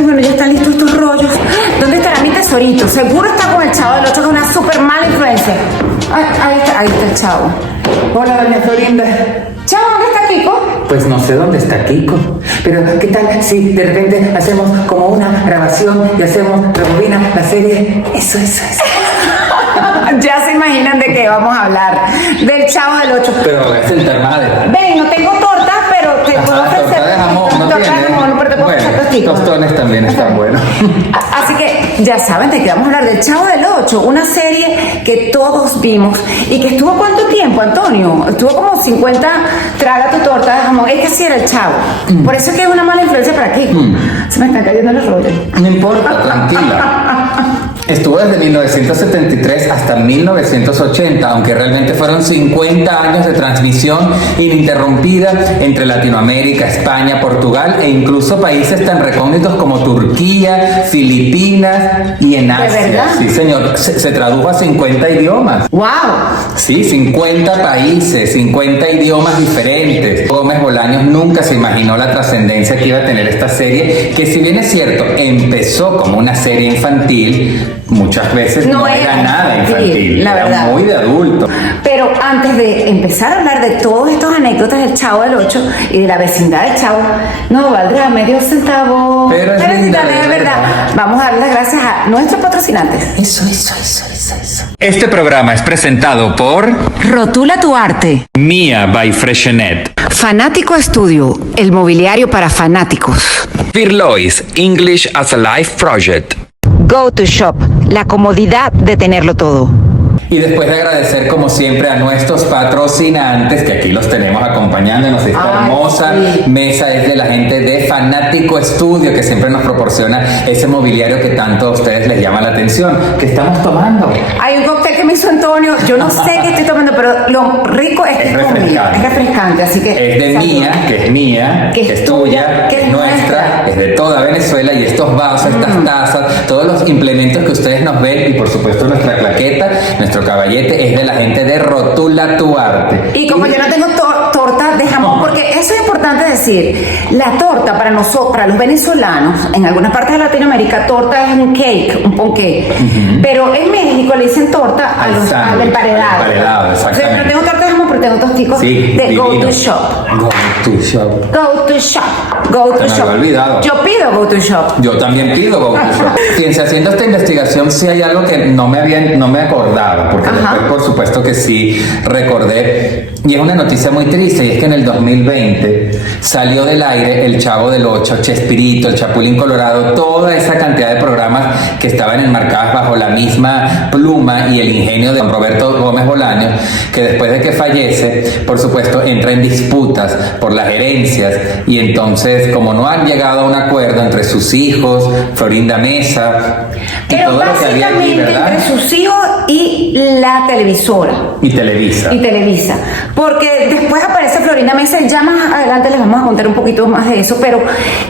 Ay, bueno, ya están listos estos rollos. ¿Dónde estará mi tesorito? Seguro está con el Chavo del 8, que es una súper mala influencia. Ay, ahí está el Chavo. Hola, doña Florinda. Chavo, ¿dónde está Kiko? Pues no sé dónde está Kiko. Pero, ¿qué tal si de repente hacemos como una grabación y hacemos rebobina la serie? Eso. Ya se imaginan de qué vamos a hablar. Del Chavo del 8. Pero es el tema de... Ven, no tengo torta, pero te puedo ofrecer... torta de jamón, no torta tiene. de jamón, pero te puedo ofrecer tostitos. Tostones también están buenos. Así que ya saben de qué vamos a hablar, del Chavo del 8, una serie que todos vimos y que estuvo ¿cuánto tiempo, Antonio? Estuvo como 50, traga tu torta de jamón. Es que así era el Chavo. Por eso es que es una mala influencia para Kiko. Se me están cayendo los rollos. No importa, tranquila. Estuvo desde 1973 hasta 1980, aunque realmente fueron 50 años de transmisión ininterrumpida entre Latinoamérica, España, Portugal e incluso países tan recónditos como Turquía, Filipinas y en Asia. ¿De verdad? Sí, señor. Se tradujo a 50 idiomas. ¡Wow! Sí, 50 países, 50 idiomas diferentes. Gómez Bolaños nunca se imaginó la trascendencia que iba a tener esta serie, que si bien es cierto, empezó como una serie infantil, muchas veces no era nada infantil, la verdad. Era muy de adulto. Pero antes de empezar a hablar de todas estas anécdotas del Chavo del 8 y de la vecindad del Chavo, no valdrá medio centavo. Pero es sí, linda, también es de verdad. verdad. Vamos a dar las gracias a nuestros patrocinantes. Eso. Este programa es presentado por Rotula tu arte. Mia by Freshenet, Fanático Estudio, el mobiliario para fanáticos. Firlois, English as a Life Project. Go to Shop, la comodidad de tenerlo todo. Y después de agradecer como siempre a nuestros patrocinantes, que aquí los tenemos acompañándonos, esta hermosa mesa es de la gente de Fanático Estudio, que siempre nos proporciona ese mobiliario que tanto a ustedes les llama la atención. ¿Qué estamos tomando? Hay un cóctel que me hizo Antonio, yo no sé qué estoy tomando, pero lo rico es que es refrescante. Es refrescante, así que... Es de Mía, que es mía, que es tuya, que es nuestra, es de toda Venezuela, y estos vasos, estas tazas, todos los implementos que ustedes nos ven, y por supuesto nuestra claqueta, nuestro caballete, es de la gente de Rotula tu Arte. Y como yo no tengo torta de jamón, porque eso es importante decir, la torta para nosotros, para los venezolanos, en algunas partes de Latinoamérica, torta es un cake, un ponqué, pero en México le dicen torta al emparedado. Exactamente. O sea, no tengo torta de jamón, pero tengo tosticos de Go to Shop. Go to Shop. Go to Shop. Go to Se me Shop. había olvidado. Yo pido Go to Shop. Yo también pido Go to Shop. Fíjense, haciendo esta investigación sí hay algo que no me acordaba, porque después por supuesto que sí recordé, y es una noticia muy triste, y es que en el 2020 salió del aire El Chavo del 8, Chespirito, El Chapulín Colorado, toda esa cantidad de programas que estaban enmarcados bajo la misma pluma y el ingenio de don Roberto Gómez Bolaños, que después de que fallece, por supuesto, entra en disputas por las herencias, y entonces, como no han llegado a un acuerdo entre sus hijos, Florinda Mesa, y pero todo lo que había aquí, ¿verdad? entre sus hijos y la televisora. Y Televisa. Porque después aparece Florinda Mesa, ya más adelante les vamos a contar un poquito más de eso, pero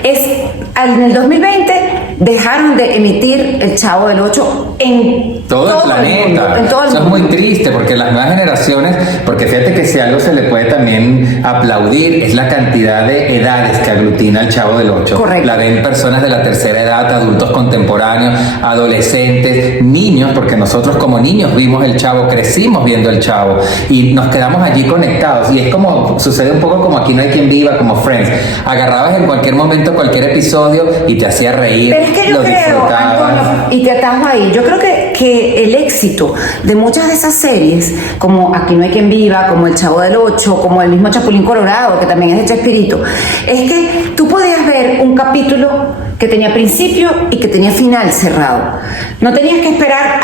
en el 2020 dejaron de emitir El Chavo del 8 en todo el planeta. mundo, en todo el Eso mundo. es muy triste, porque las nuevas generaciones, porque fíjate que si algo se le puede también aplaudir es la cantidad de edades que aglutina El Chavo del 8. Correcto. La ven personas de la tercera edad, adultos contemporáneos, adolescentes, niños, porque nosotros como niños vimos El Chavo, crecimos viendo El Chavo y nos quedamos allí conectados, y es como, sucede un poco como Aquí no hay quien viva, como Friends. Agarrabas en cualquier momento cualquier episodio y te hacía reír, Pero es que yo lo creo, disfrutabas. Antonio, y te atajo ahí, yo creo que el éxito de muchas de esas series, como Aquí no hay quien viva, como El Chavo del 8, como el mismo Chapulín Colorado, que también es de Chespirito, es que tú podías ver un capítulo que tenía principio y que tenía final cerrado. No tenías que esperar,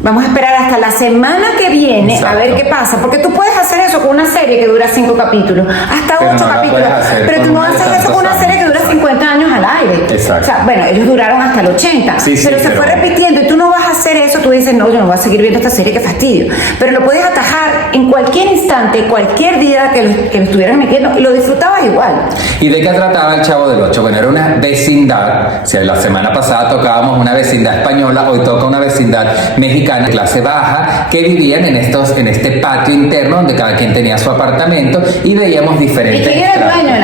vamos a esperar hasta la semana que viene. Exacto. A ver qué pasa, porque tú puedes hacer eso con una serie que dura 5 capítulos, hasta Pero 8 no la capítulos, puedes hacer pero con tú no una de haces eso tantos con una serie que dura 50 años al aire. Exacto. O sea, bueno, ellos duraron hasta el 80, Sí, pero se fue repitiendo, y tú no vas a hacer eso, tú dices, no, yo no voy a seguir viendo esta serie, qué fastidio. Pero lo puedes atajar en cualquier instante, cualquier día que lo estuvieran emitiendo, y lo disfrutabas igual. ¿Y de qué trataba El Chavo del 8? Bueno, era una vecindad vecindad. O sea, la semana pasada tocábamos una vecindad española, hoy toca una vecindad mexicana de clase baja, que vivían en este patio interno donde cada quien tenía su apartamento y veíamos diferentes. ¿Y quién era el dueño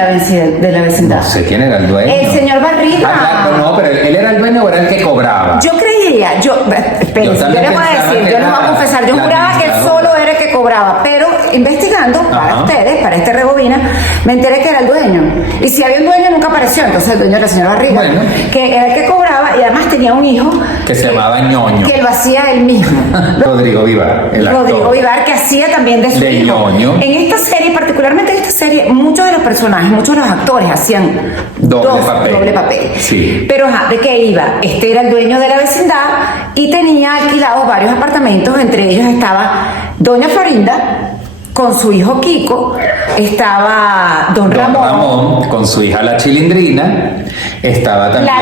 de la vecindad? No sé quién era el dueño. El señor Barriga. Ah, claro, no, pero él era el dueño o era el que cobraba. Yo creía, yo les voy a decir, yo les voy a confesar, yo juraba que él solo era el que cobraba, pero investigando para ustedes, para este Rebobina, me enteré que era el dueño. Y si había un dueño nunca apareció, entonces el dueño era el señor Barriga, que era el que cobraba y además tenía un hijo que se llamaba Ñoño. Que lo hacía él mismo. Rodrigo Vivar, el actor. Rodrigo Vivar, que hacía también de su hijo. Ñoño. En esta serie, particularmente en esta serie, muchos de los personajes, muchos de los actores hacían doble papel. Sí. Pero ¿de qué iba? Este era el dueño de la vecindad y tenía alquilados varios apartamentos, entre ellos estaba Doña Florinda con su hijo Kiko, estaba Don Ramón con su hija la Chilindrina, estaba también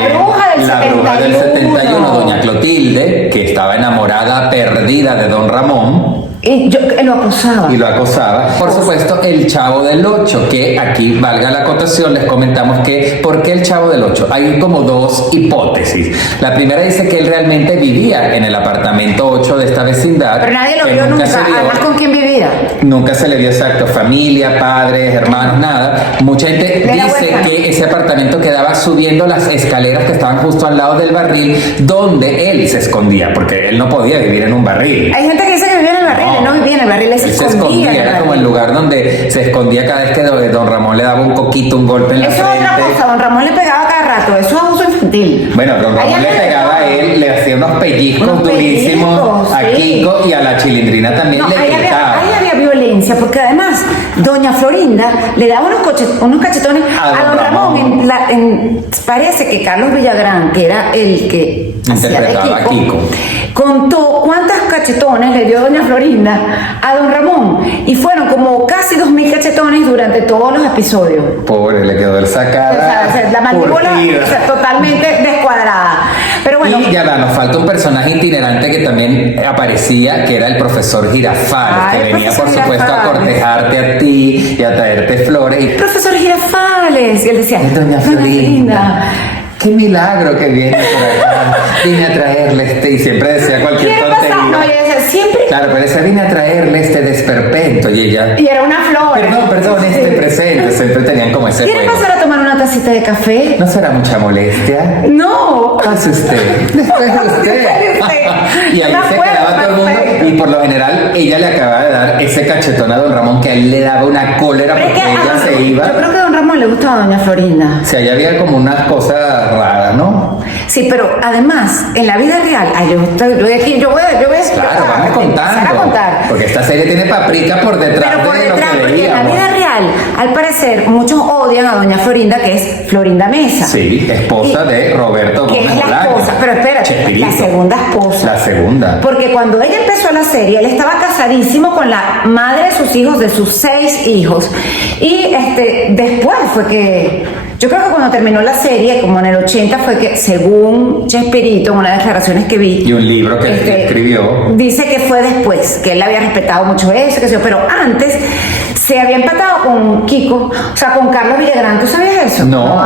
la bruja del 71, Doña Clotilde, que estaba enamorada, perdida de Don Ramón. Y lo acosaba. Por supuesto, el Chavo del 8, que aquí, valga la acotación, les comentamos que, ¿por qué el Chavo del 8? Hay como dos hipótesis. La primera dice que él realmente vivía en el apartamento 8 de esta vecindad. Pero nadie lo vio nunca. Además, ¿con quién vivía? Nunca se le vio exacto, familia, padres, hermanos, nada. Mucha gente dice que ese apartamento quedaba subiendo las escaleras que estaban justo al lado del barril, donde él se escondía, porque él no podía vivir en un barril. Hay gente que dice que vivía en el barril. No vivía en el barril, él se escondía. Era como el lugar donde se escondía cada vez que Don Ramón le daba un coquito, un golpe en la frente. Eso es otra cosa, Don Ramón le pegaba cada rato, eso es abuso infantil. Bueno, Don Ramón le pegaba a él, le hacía unos pellizcos durísimos a Kiko y a la Chilindrina también le gritaba. Ahí había violencia, porque además Doña Florinda le daba unos cachetones a Don Ramón. Parece que Carlos Villagrán, que era el que interpretaba a Kiko, contó cuántas cachetones le dio Doña Florinda a Don Ramón y fueron como casi 2000 cachetones durante todos los episodios. Pobre, le quedó el sacada. O sea, la mandíbula totalmente descuadrada. Pero bueno. Y ya nos falta un personaje itinerante que también aparecía, que era el profesor Girafales, que venía por supuesto a cortejarte a ti y a traerte flores. Profesor Girafales, y él decía, Doña Florinda. Qué milagro que viene por acá. Vine a traerle y siempre decía cualquier tontería. No, ella decía siempre. Claro, pero ese vine a traerle este desperpento y ella. Y era una flor. Perdón, presente. Siempre tenían como ese. ¿Quiere pasar a tomar una tacita de café? ¿No será mucha molestia? No. Pase usted. Después usted. Y ahí se quedaba todo el mundo. Y por lo general, ella le acababa de dar ese cachetón a Don Ramón, que a él le daba una cólera porque ella se iba. Yo creo que a Don Ramón le gustaba a Doña Florinda. O sea, ya había como unas cosas raras, ¿no? Sí, pero además, en la vida real, yo voy a claro, vamos contando. Porque esta serie tiene paprika por detrás. Pero por de detrás, lo que porque en la veíamos. vida real, al parecer, muchos odian a Doña Florinda, que es Florinda Mesa. Sí, esposa de Roberto Gómez Que es la esposa, pero espérate, la segunda esposa. La segunda. Porque cuando ella empezó la serie, él estaba casadísimo con la madre de sus hijos, de sus 6 hijos. Y después fue que... Yo creo que cuando terminó la serie, como en el 80, fue que, según Chespirito, en una de las declaraciones que vi... Y un libro que escribió... Dice que fue después, que él había respetado mucho eso, pero antes se había empatado con Kiko, o sea, con Carlos Villagrán. ¿Tú sabías eso? No.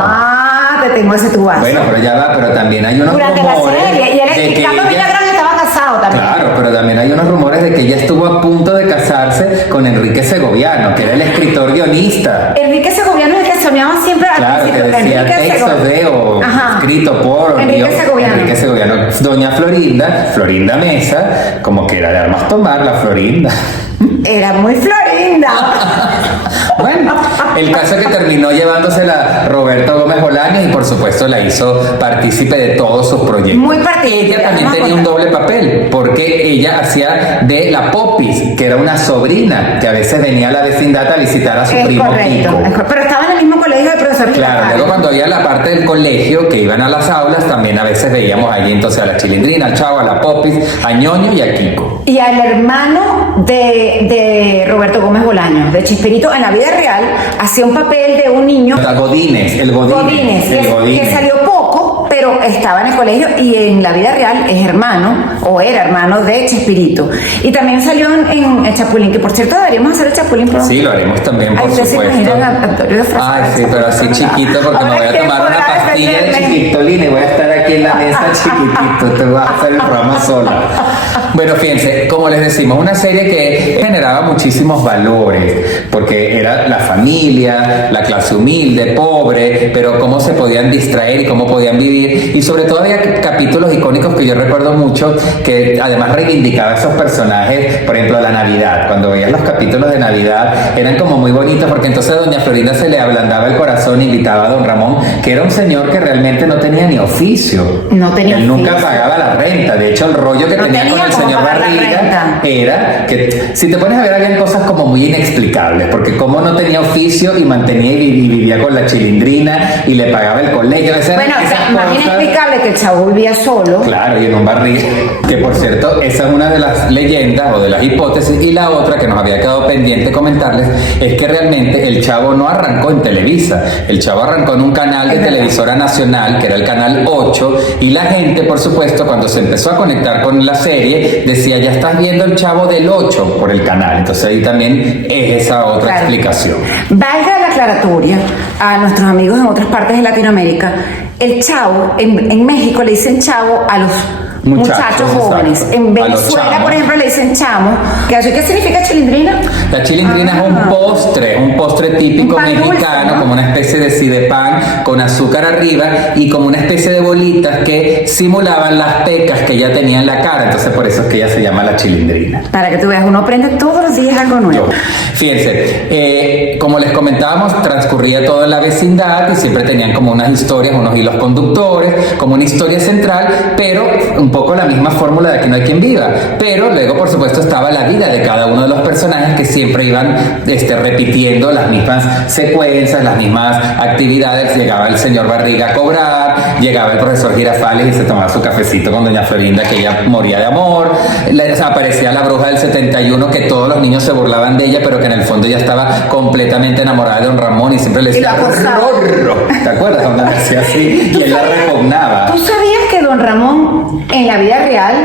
Te tengo ese tu vaso. Bueno, pero ya va, pero también hay unos durante rumores... la serie, y Carlos Villagrán estaba casado también. Claro, pero también hay unos rumores de que ella estuvo a punto de casarse con Enrique Segoviano, que era el escritor guionista. Enrique Segoviano es el que soñaba siempre al principio. Claro, que decía textos de o escrito por Enrique Segoviano. Doña Florinda Mesa, como que era de armas tomar la Florinda. Era muy Florinda. Bueno, el caso es que terminó llevándosela Roberto Gómez Bolaños y por supuesto la hizo partícipe de todos sus proyectos. Muy partícipe. Ella también tenía un doble papel, porque ella hacía de la Popis, que era una sobrina que a veces venía a la vecindad a visitar a su primo Kiko. Pero estaba en el mismo colegio de profesores. Claro, luego cuando había la parte del colegio que iban a las aulas, también a veces veíamos allí entonces a la Chilindrina, al Chavo, a la Popis, a Ñoño y a Kiko. Y al hermano de Roberto Gómez Bolaños, de Chespirito, en la vida real, hacía un papel de un niño. El Godínez. Que salió poco, pero estaba en el colegio y en la vida real es hermano, o era hermano de Chespirito. Y también salió en el Chapulín, que por cierto deberíamos hacer el Chapulín pronto. Sí, lo haremos también, por supuesto. Ay, sí, pero así chiquito, porque me voy a tomar una pastilla de chiquitolina y voy a estar aquí en la mesa chiquitito. Te vas a hacer el programa sola. Bueno, fíjense, como les decimos, una serie que generaba muchísimos valores, porque era la familia, la clase humilde, pobre, pero cómo se podían distraer y cómo podían vivir. Y sobre todo había capítulos icónicos que yo recuerdo mucho, que además reivindicaba esos personajes. Por ejemplo, la Navidad. Cuando veías los capítulos de Navidad, eran como muy bonitos, porque entonces a doña Florinda se le ablandaba el corazón y invitaba a don Ramón, que era un señor que realmente no tenía ni oficio. No tenía Él oficio. nunca pagaba la renta. De hecho, el rollo que tenía con el señor Barriga era que, si te pones a ver, habían cosas como muy inexplicables, porque como no tenía oficio y mantenía y vivía con la chilindrina y le pagaba el colegio. Bueno, más inexplicable que el chavo vivía solo. Claro, y en un barril, que por cierto, esa es una de las leyendas o de las hipótesis, y la otra que nos había quedado pendiente comentarles es que realmente el chavo no arrancó en Televisa, el chavo arrancó en un canal de televisora nacional, que era el canal 8, y la gente, por supuesto, cuando se empezó a conectar con la serie, decía, ya estás viendo el Chavo del 8 por el canal. Entonces ahí también es esa otra explicación. Valga la aclaratoria a nuestros amigos en otras partes de Latinoamérica, el Chavo, en México le dicen Chavo a los muchachos jóvenes. Exacto. En Venezuela, por ejemplo, le dicen chamo. ¿Qué significa chilindrina? La chilindrina es un postre típico mexicano, dulce, ¿no? Como una especie de cidepan con azúcar arriba y como una especie de bolitas que simulaban las pecas que ella tenía en la cara. Entonces por eso es que ella se llama la chilindrina. Para que tú veas, uno aprende todos los días algo nuevo. Fíjense, como les comentábamos, transcurría todo en la vecindad y siempre tenían como unas historias, unos hilos conductores, como una historia central, pero un poco la misma fórmula de Aquí no hay quien viva. Pero luego, por supuesto, estaba la vida de cada uno de los personajes, que siempre iban repitiendo las mismas secuencias, las mismas actividades. Llegaba el señor Barriga a cobrar, llegaba el profesor Girafales y se tomaba su cafecito con doña Florinda, que ella moría de amor. Aparecía la bruja del 71, que todos los niños se burlaban de ella, pero que en el fondo ella estaba completamente enamorada de don Ramón y siempre le decía "Rorro". ¿Te acuerdas? Cuando le decía así y él la repugnaba. ¿Tú sabías que don Ramón en la vida real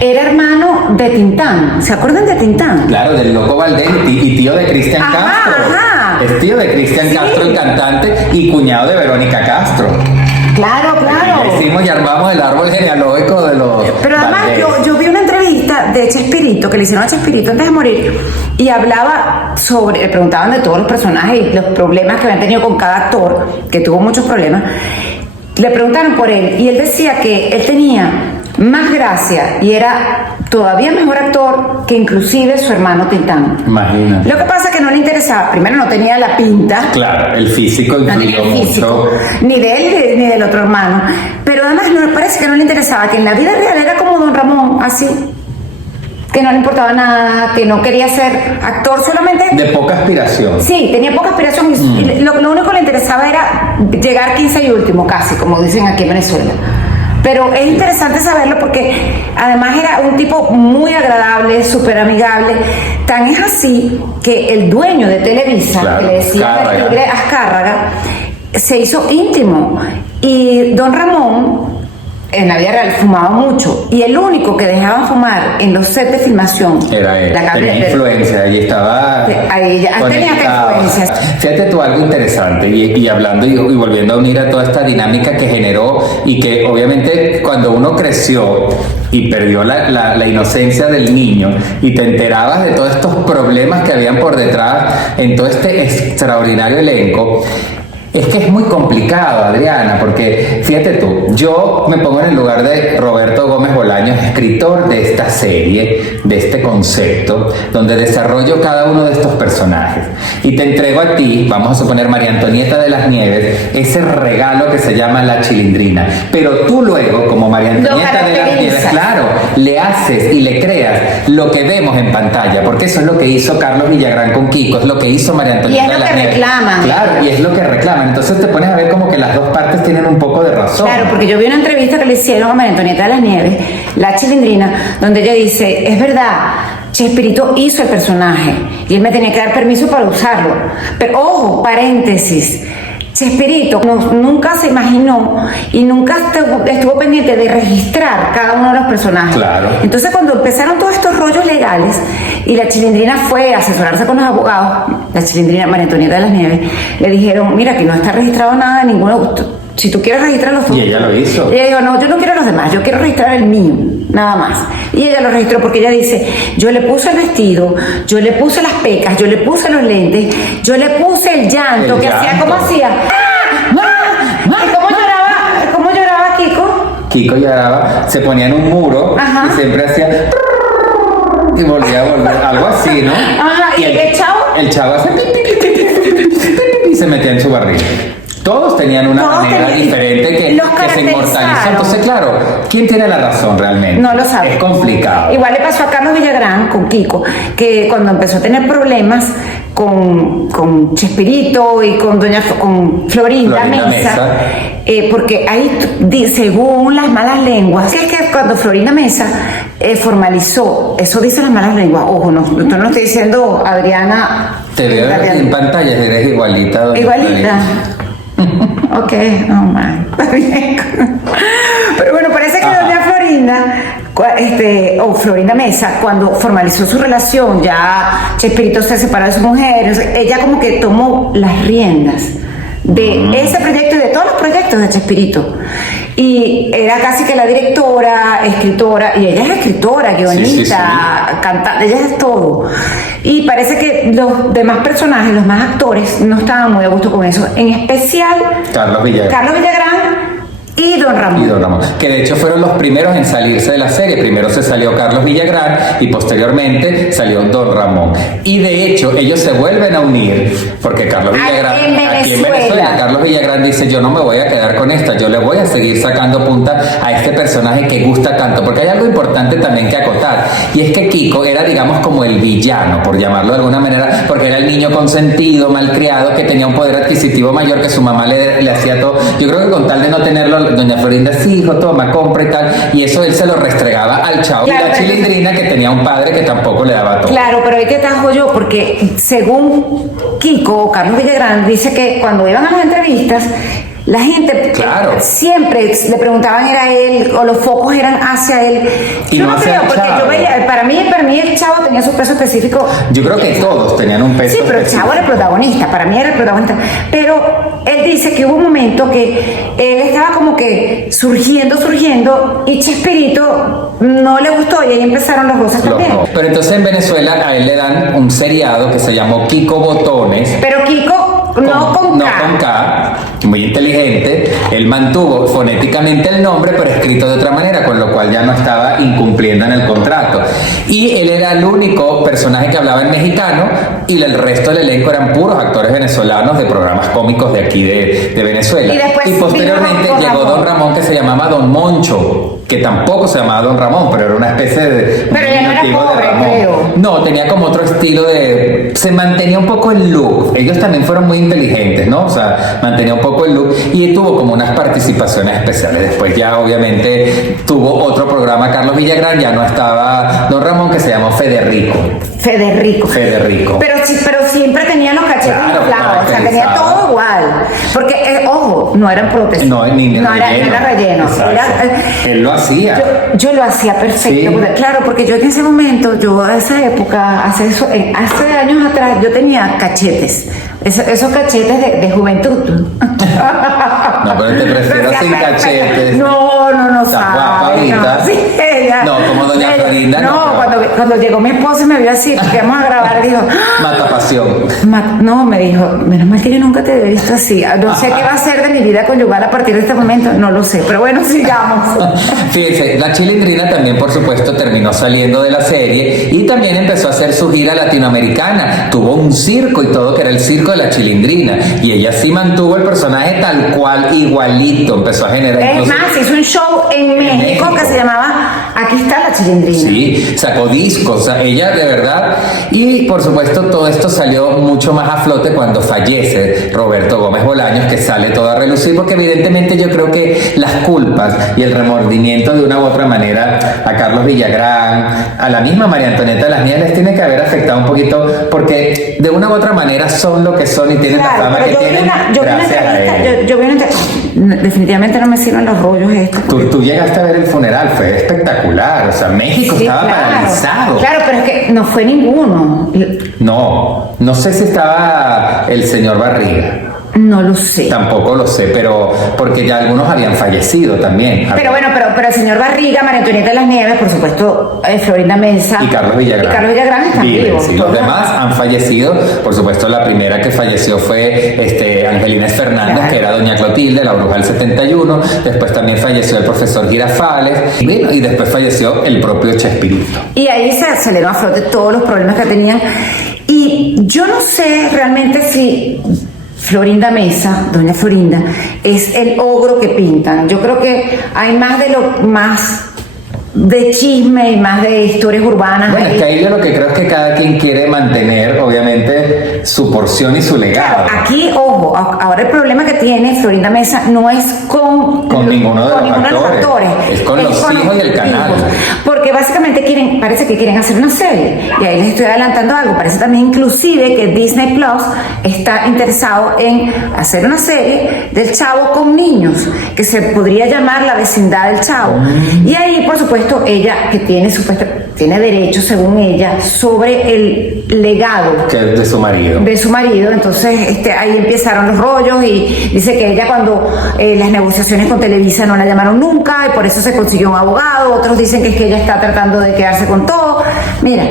era hermano de Tintán? ¿Se acuerdan de Tintán? Claro, del Loco Valdés y tío de Cristian Castro. Ajá. Es tío de Cristian Castro, el cantante, y cuñado de Verónica Castro. Claro. Y hicimos y armamos el árbol genealógico de los Pero además yo vi una entrevista de Chespirito, que le hicieron a Chespirito antes de morir, y hablaba le preguntaban de todos los personajes y los problemas que habían tenido con cada actor, que tuvo muchos problemas. Le preguntaron por él y él decía que él tenía más gracia y era todavía mejor actor que inclusive su hermano Tintán. Imagínate. Lo que pasa es que no le interesaba, primero no tenía la pinta. Claro, el físico influyó mucho. Ni de él ni del otro hermano. Pero además parece que no le interesaba, que en la vida real era como don Ramón, así. Que no le importaba nada, que no quería ser actor solamente. De poca aspiración. Sí, tenía poca aspiración y lo único que le interesaba era llegar 15 y último, casi, como dicen aquí en Venezuela. Pero es interesante saberlo porque además era un tipo muy agradable, súper amigable. Tan es así que el dueño de Televisa, claro, que le decía el tigre Azcárraga, se hizo íntimo. Y don Ramón, en la vida real, fumaba mucho. Y el único que dejaban fumar en los sets de filmación era él. Tenía influencia, ahí estaba. Ahí ya tenía influencias. Fíjate tú algo interesante, y hablando y volviendo a unir a toda esta dinámica que generó, y que obviamente cuando uno creció y perdió la inocencia del niño y te enterabas de todos estos problemas que habían por detrás en todo este extraordinario elenco. Es que es muy complicado, Adriana, porque fíjate tú, yo me pongo en el lugar de Roberto Gómez Bolaños, escritor de esta serie, de este concepto, donde desarrollo cada uno de estos personajes. Y te entrego a ti, vamos a suponer María Antonieta de las Nieves, ese regalo que se llama La Chilindrina. Pero tú luego, como María Antonieta de las Nieves, claro, le haces y le creas lo que vemos en pantalla, porque eso es lo que hizo Carlos Villagrán con Kiko, es lo que hizo María Antonieta de las Nieves. Y es lo que reclaman. Claro, y es lo que reclaman. Entonces te pones a ver como que las dos partes tienen un poco de razón. Claro, porque yo vi una entrevista que le hicieron a María Antonieta de las Nieves, La Chilindrina, donde ella dice, es verdad, Chespirito hizo el personaje y él me tenía que dar permiso para usarlo. Pero ojo, paréntesis, Chespirito nunca se imaginó y nunca estuvo pendiente de registrar cada uno de los personajes. Claro. Entonces cuando empezaron todos estos rollos legales y la Chilindrina fue a asesorarse con los abogados, la Chilindrina María Antonieta de las Nieves, le dijeron, mira, que no está registrado nada de ninguno, si tú quieres registrarlo tú. Y ella lo hizo. Y ella dijo, no, yo no quiero los demás, yo quiero registrar el mío, nada más. Y ella lo registró porque ella dice, yo le puse el vestido, yo le puse las pecas, yo le puse los lentes, yo le puse el llanto, que hacía como hacía. ¿Y cómo lloraba Kiko? Kiko lloraba, se ponía en un muro. Ajá. Y siempre hacía y volvía a volver, algo así, ¿no? Ajá, ¿y el chavo? El chavo hace y se metía en su barriga. Todos tenían una manera diferente que se inmortalizó. Entonces, claro, ¿quién tiene la razón realmente? No lo sabe. Es complicado. Igual le pasó a Carlos Villagrán con Kiko, que cuando empezó a tener problemas con Chespirito y con Florinda Mesa. Porque ahí, según las malas lenguas, es que cuando Florinda Mesa formalizó, eso dicen las malas lenguas, ojo, no estoy diciendo Adriana. Te veo en pantalla, eres igualita. Igualita. Ok, oh man, está bien. Pero bueno, parece que doña Florinda, o Florinda Mesa, cuando formalizó su relación, ya Chespirito se separó de su mujer, ella como que tomó las riendas de ese proyecto y de todos los proyectos de Chespirito. Y era casi que la directora, escritora, y ella es escritora, guionista, cantante, ella es todo. Y parece que los demás personajes, los más actores, no estaban muy a gusto con eso. En especial Carlos Villagrán y Don Ramón. Que de hecho fueron los primeros en salirse de la serie. Primero se salió Carlos Villagrán y posteriormente salió Don Ramón. Y de hecho ellos se vuelven a unir porque Carlos Villagrán, aquí en Venezuela, Carlos Villagrán dice, yo no me voy a quedar con esta, yo le voy a seguir sacando punta a este personaje que gusta tanto. Porque hay algo importante también que acotar, y es que Kiko era, digamos, como el villano, por llamarlo de alguna manera, porque era el niño consentido, malcriado, que tenía un poder adquisitivo mayor, que su mamá le hacía todo. Yo creo que con tal de no tenerlo, doña Florinda, sí, hijo, toma, compra y tal, y eso él se lo restregaba al chavo. Claro, y la Chilindrina, que tenía un padre que tampoco le daba todo. Claro, pero ahí te tajo yo, porque según Kiko, Carlos Villagrán dice que cuando iban a las entrevistas, la gente siempre le preguntaban era él, o los focos eran hacia él. Y yo no creo, porque yo veía, para mí el chavo tenía su peso específico. Yo creo que todos tenían un peso específico. Sí, pero el chavo era el protagonista, para mí era el protagonista. Pero él dice que hubo un momento que él estaba como que surgiendo, y Chespirito no le gustó, y ahí empezaron las cosas también. Pero entonces en Venezuela a él le dan un seriado que se llamó Kiko Botones. Pero Kiko no con K, muy inteligente. Él mantuvo fonéticamente el nombre, pero escrito de otra manera, con lo cual ya no estaba incumpliendo en el contrato. Y él era el único personaje que hablaba en mexicano, y el resto del elenco eran puros actores venezolanos de programas cómicos de aquí de Venezuela. Y posteriormente llegó Don Ramón, que se llamaba Don Moncho, que tampoco se llamaba Don Ramón, pero era una especie de... Pero ya no era pobre, creo. No, tenía como otro estilo se mantenía un poco el look. Ellos también fueron muy inteligentes, ¿no? O sea, mantenía un poco el look y tuvo como unas participaciones especiales. Después ya obviamente tuvo otro programa Carlos Villagrán, ya no estaba Don Ramón, que se llamó Federico. Pero siempre tenía los cachetes inflados, o sea, tenía todo igual. Porque, ojo, no eran prótesis. No era relleno. Él lo hacía. Yo lo hacía perfecto. Sí. Claro, porque yo en ese momento, a esa época, hace años atrás, yo tenía cachetes. Esos cachetes de juventud. No, pero te prefiero sin cachetes. No, sabes. No, como doña Florinda. No, cuando llegó mi esposo y me vio así, porque vamos a grabar, dijo... Mata pasión. No, me dijo, menos mal que yo nunca te había visto así. No sé qué va a ser de mi vida conyugal a partir de este momento, no lo sé. Pero bueno, sigamos. Fíjense, la Chilindrina también, por supuesto, terminó saliendo de la serie y también empezó a hacer su gira latinoamericana. Tuvo un circo y todo, que era el circo de la Chilindrina. Y ella sí mantuvo el personaje tal cual, igualito. Empezó a generar... Es más, hizo un show en México que se llamaba Aquí está la Chilindrina. Sí, sacó discos, o sea, ella de verdad. Y por supuesto todo esto salió mucho más a flote cuando fallece Roberto Gómez Bolaños, que sale todo a relucir, porque evidentemente yo creo que las culpas y el remordimiento de una u otra manera a Carlos Villagrán, a la misma María Antonieta de las Nieves, les tiene que haber afectado un poquito, porque de una u otra manera son lo que son y tienen la fama que tienen gracias a él. Yo vi una entrevista, definitivamente no me sirven los rollos estos. Tú llegaste a ver el funeral, fue espectacular, o sea, México estaba paralizado. Claro, pero es que no fue ninguno. No sé si estaba el señor Barriga. No lo sé. Tampoco lo sé, pero porque ya algunos habían fallecido también. Pero bueno, pero el señor Barriga, María Antonieta de las Nieves, por supuesto, Florinda Mesa y Carlos Villagrán están vivos. Sí, los demás han fallecido. Por supuesto, la primera que falleció fue Angelina Fernández, claro, que era doña Clotilde, la bruja del 71. Después también falleció el profesor Girafales. Y después falleció el propio Chespirito. Y ahí se salieron a flote todos los problemas que tenían. Y yo no sé realmente si Florinda Mesa, doña Florinda, es el ogro que pintan. Yo creo que hay más de chisme y más de historias urbanas. Bueno, es que ahí yo lo que creo es que cada quien quiere mantener, obviamente, su porción y su legado. Claro, aquí, ojo, ahora el problema que tiene Florinda Mesa no es con ninguno de los actores, es con los hijos y el canal. Porque básicamente parece que quieren hacer una serie. Y ahí les estoy adelantando algo. Parece también inclusive que Disney Plus está interesado en hacer una serie del Chavo con niños, que se podría llamar La Vecindad del Chavo. Y ahí, por supuesto, ella, que tiene derecho, según ella, sobre el legado que es de su marido. Entonces ahí empezaron los rollos y dice que ella cuando las negociaciones con Televisa no la llamaron nunca y por eso se consiguió un abogado. Otros dicen que es que ella está tratando de quedarse con todo. Mira,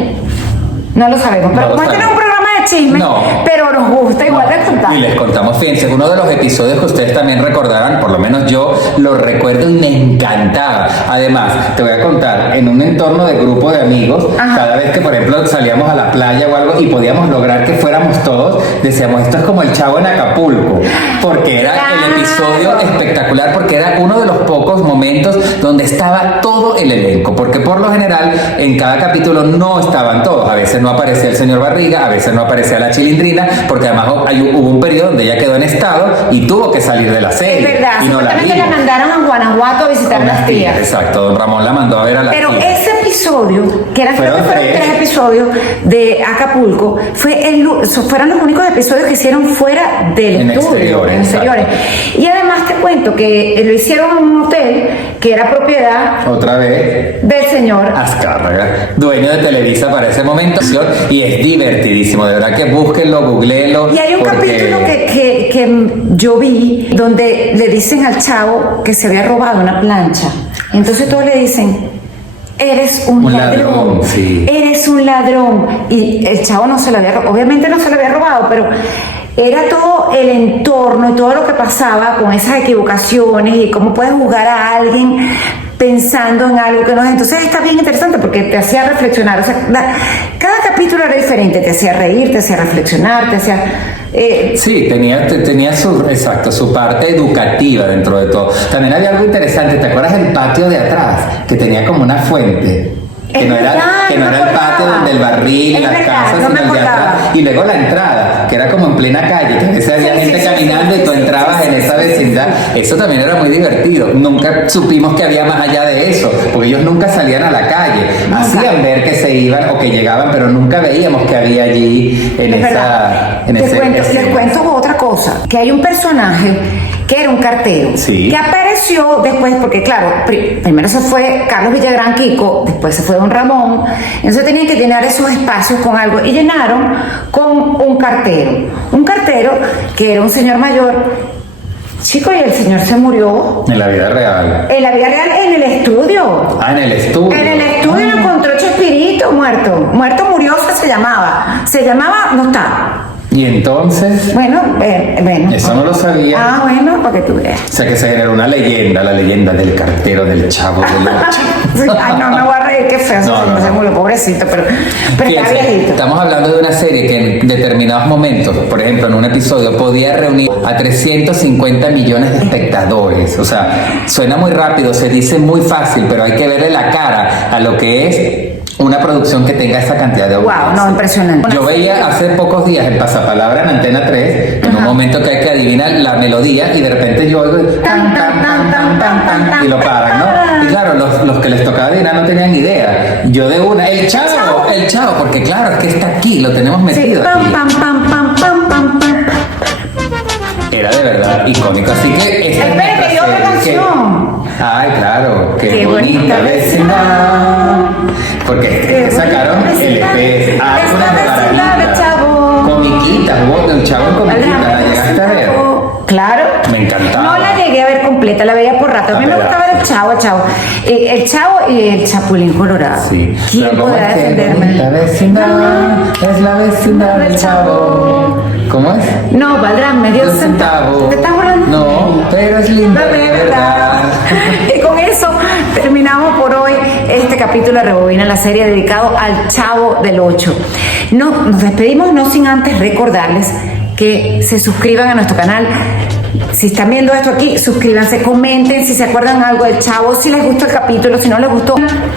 no lo sabemos, pero como este no es un programa de chisme, pero nos gusta igual de contar. Y les contamos, fíjense, uno de los episodios que ustedes también recordarán, por lo menos yo lo recuerdo y me encantaba. Además, te voy a contar, en un entorno de grupo de amigos, cada vez que, por ejemplo, salíamos a la playa o algo y podíamos lograr que fuéramos todos, decíamos, esto es como el Chavo en Acapulco, porque era el episodio espectacular, porque era uno de los pocos momentos donde estaba todo el elenco, porque por lo general en cada capítulo no estaban todos, a veces no aparecía el señor Barriga, a veces no aparecía la Chilindrina, porque además hubo un periodo donde ella quedó en estado y tuvo que salir de la serie. Es verdad, y no la mandaron a Guanajuato a visitar a las tías. Exacto, don Ramón la mandó a ver a las tías. Pero ese episodio, que fueron tres episodios de Acapulco, fueron los únicos episodios que hicieron fuera del estudio, en exteriores. Y además te cuento que lo hicieron en un hotel que era propiedad otra vez del señor Azcárraga, dueño de Televisa para ese momento, y es divertidísimo, de verdad que búsquenlo, googleenlo. Y hay un capítulo que yo vi donde le dicen al Chavo que se había robado una plancha. Entonces todos le dicen, eres un ladrón. Sí. Eres un ladrón. Y el Chavo no se lo había robado, obviamente no se lo había robado, pero era todo el entorno y todo lo que pasaba con esas equivocaciones y cómo puedes juzgar a alguien pensando en algo que no es. Entonces está bien interesante porque te hacía reflexionar. O sea, cada capítulo era diferente, te hacía reír, te hacía reflexionar, te hacía... Sí, tenía su parte educativa dentro de todo. También había algo interesante, ¿te acuerdas del patio de atrás? Que tenía como una fuente. Que no era el patio donde el barril y las casas, sino el de atrás. Y luego la entrada, que era como en plena calle, que a veces había gente caminando y tú entrabas en esa vecindad. Eso también era muy divertido. Nunca supimos que había más allá de eso, porque ellos nunca salían a la calle. Hacían ver que se iban o que llegaban, pero nunca veíamos que había allí en esa... Les cuento otra cosa, que hay un personaje que era un cartero, que apareció después, porque claro, primero se fue Carlos Villagrán Kiko, después se fue don Ramón, entonces tenían que llenar esos espacios con algo, y llenaron con un cartero que era un señor mayor. Chico, y el señor se murió. En la vida real. En la vida real, en el estudio. En el estudio. En el estudio lo encontró Chespirito muerto. Muerto Muriosa se llamaba. No está. ¿Y entonces? Bueno. Eso no lo sabía. Ah, bueno, para que tú veas. O sea, que se generó una leyenda, la leyenda del cartero del Chavo del Ocho. Ay, no me voy a reír, qué feo. Se murió, pobrecito, pero está viejito. Estamos hablando de una serie que en determinados momentos, por ejemplo, en un episodio, podía reunir a 350 millones de espectadores. O sea, suena muy rápido, se dice muy fácil, pero hay que verle la cara a lo que es una producción que tenga esa cantidad de audiencia. Wow, no, impresionante. Yo veía hace pocos días el Pasapalabra en Antena 3, en un momento que hay que adivinar la melodía y de repente yo oigo tan, tan, tan, tan, tan, tan, y lo paran, ¿no? Y claro, los que les tocaba adivinar no tenían idea. Yo de una, el chavo, porque claro, es que está aquí, lo tenemos metido. Sí, pam, pam, pam, pam, pam, pam, pam. Era de verdad icónico, así que esa es Espera, nuestra que yo otra serie, canción. Ay, claro, qué Qué bonita bonita vecindad. Porque sacaron el EP. Esta vecindad de Chavo. Comiquitas, hubo un Chavo en comiquitas, ¿la llegaste a ver? Claro. Me encantaba. No la llegué a ver completa, la veía por rato. A mí me gustaba el Chavo. El Chavo y el Chapulín Colorado. Sí. ¿Quién Pero ¿cómo podrá es que defenderme? bonita vecindad es la vecindad del Chavo. ¿Cómo es? No, valdrán medio centavo. ¿Te estás burlando? No, pero es linda, No, de verdad. Y con eso terminamos por hoy este capítulo de Rebobina, la serie dedicado al Chavo del 8. No, nos despedimos no sin antes recordarles que se suscriban a nuestro canal. Si están viendo esto aquí, suscríbanse, comenten si se acuerdan algo del Chavo, si les gustó el capítulo, si no les gustó,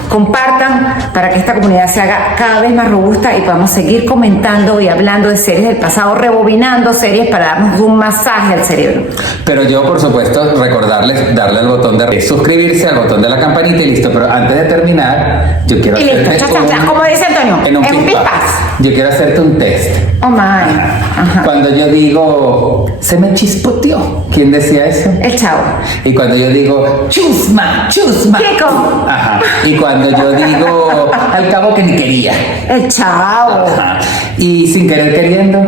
compartan para que esta comunidad se haga cada vez más robusta y podamos seguir comentando y hablando de series del pasado, rebobinando series para darnos un masaje al cerebro. Pero yo, por supuesto, recordarles darle al botón de suscribirse, al botón de la campanita y listo. Pero antes de terminar, yo quiero Y listo, hacerte como dice Antonio, en un pispas. pispas. Yo quiero hacerte un test. Oh my. Ajá. Cuando yo digo, se me chispoteó, ¿quién decía eso? El Chavo. Y cuando yo digo, chusma, chusma. Kiko. Ajá. Y cuando yo digo, al cabo que ni quería. El Chavo. Ajá. Y sin querer queriendo.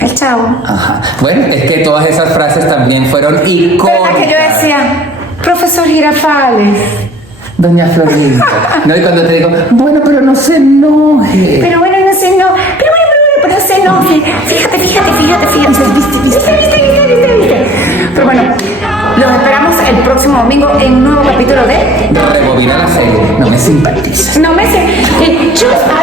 El Chavo. Ajá. Bueno, es que todas esas frases también fueron icónicas. ¿Verdad que yo decía, profesor Girafales? Doña Florinda. No, y cuando te digo, bueno, pero no se enoje. Pero bueno, no sé, no. Pero no sé, no. Fíjate. Viste. Pero bueno, los esperamos el próximo domingo en un nuevo capítulo de Rebobina la serie. No me simpatiza. No me sé. Chuspa.